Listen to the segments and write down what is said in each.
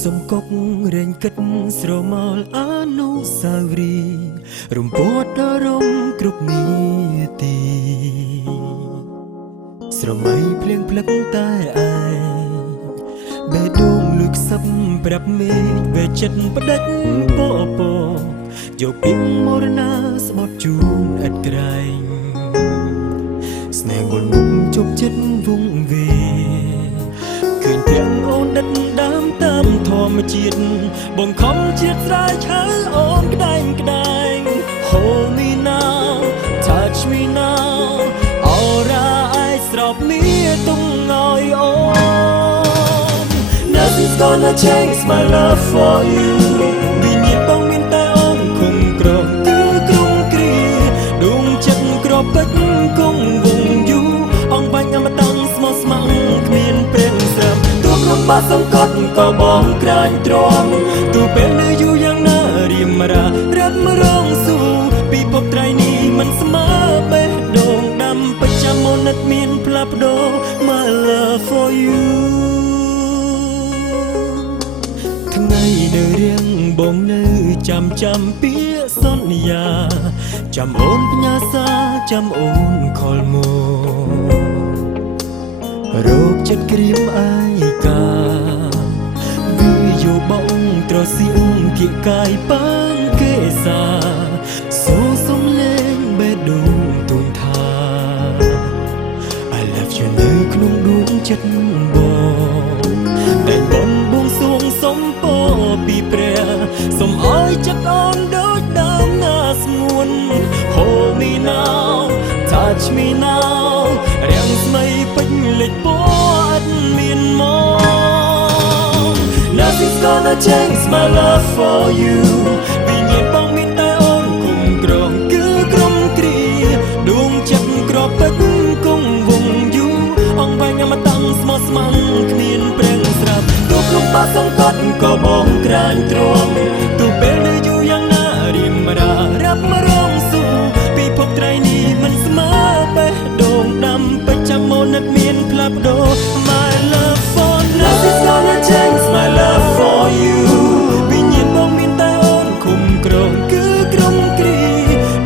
សំកុករែងគិតស្រមោលអនុស្សាវរីយ៍រំពោចដល់រំគ្រប់នីតិស្រមៃភ្លៀងផ្លឹកតែឯងបេះដូងលួចខ្សឹបប្រាប់មេឃវេចិត្តផ្ដាច់ពពយកពីមរណាស្បត់ជូនឥតក្រែងស្នេហ៍មុនមុខជប់ចិត្តវងវេឃើញទាំងអូនដិតដើមតាមធម្មជាតិបងខំជាតិស្រែឆើអូនក្តែងក្តែង Hold me now touch me now អរ៉ាអាយស្រោបមាទុំឲ្យអូន Nothing's gonna change my love for you វិញ្ញាណបងមានតែអូនគង់ក្រងគឺក្រុមគ្រាដួងចិត្តក្របពេជ្រគង់វងយូរអងបាញ់អមតងស្មោះស្ម័គ្រគ្មានពេលស្រាប់ទូក្នុងបាសសង្កត់ក៏បងក្រាញទ្រាំទូពេលនៅយូរយ៉ាងណារៀមរារត់មករងស៊ូពីភពត្រៃនេះមិនស្មើបេះដូងដាំប្រចាំមុននឹកមានផ្លាស់ប្ដូរ My love for you ថ្ងៃនៅរៀងបងនៅចាំពាក្យសន្យាចាំអូនផ្ញើសារចាំអូនខលមករោគចិត្តក្រៀមអាយកាវាយោបងត្រសៀងគៀកកាយប៉ាងគេសាសូសំលេងបេះដូងទូនថា I love you នៅក្នុងដួងចិត្តបងតែបងបួងសួងសុំពរពីព្រះសុំឲ្យចិត្តអូនដូចដើមណាស្ងួន Hold me now touch me now រាំងស្មៃពេញលេចពណ៌អត់មានមក Nothing's gonna change my love for you វិញ្ញាណបងមានតែអូនគុំក្រងគឺក្រុមគ្រាដួងចិត្តក្របពេជ្រគង់វងយូរអងបាញ់អមតងស្មោះស្ម័គ្រគ្មានប្រេងស្រាប់ទូក្នុងបាសសង្កត់ក៏បងក្រាញទ្រាំទូពេលនៅយូរយ៉ាងណារៀមរារត់មករងស៊ូពីភពត្រៃនេះមិនស្មើបេះដូងដាំប្រចាំមុននឹកមានផ្លាស់ប្ដូរ My love for nothing's gonna change my love for you វិញ្ញាណបងមានតែអូនគុំក្រងគឺក្រុមគ្រា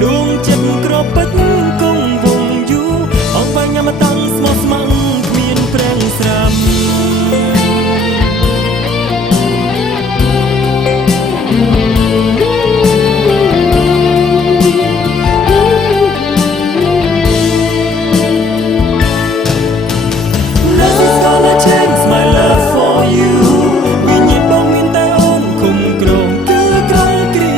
ដួងចិត្តក្របពេជ្រគង់វងយូរអងបាញ់អមតងស្មោះស្ម័គ្រគ្មានប្រេងស្រាប់ Nothing's gonna change my love for you វិញ្ញាណបងមានតែអូនគុំក្រងគឺក្រុមគ្រា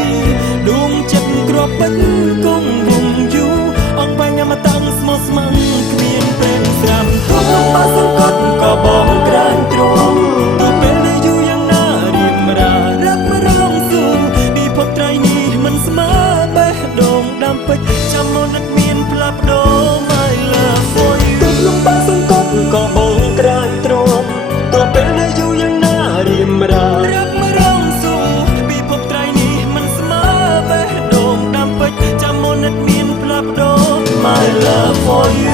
ដួងចិត្តក្របពេជ្រគង់វងយូរអងបាញ់អមតងស្មោះស្ម័គ្រគ្មានប្រេងស្រាប់ក្នុងបាសសង្កត់ក៏បងក្រាញទ្រាំទូពេលនៅយូរយ៉ាងណារៀមរារត់មករងស៊ូពីភពត្រៃនេះមិនស្មើបេះដូងដាំពេជ្រចាំមុននឹកមានផ្លាស់ប្ដូរ My love for you ទូក្នុងបាសសង្កត់ក៏បងក្រាញទ្រាំទូពេលនៅយូរយ៉ាងណារៀមរារត់មករងស៊ូពីភពត្រៃនេះមិនស្មើបេះដូងដាំពេជ្រចាំមុននឹកមានផ្លាស់ប្ដូរ My love for you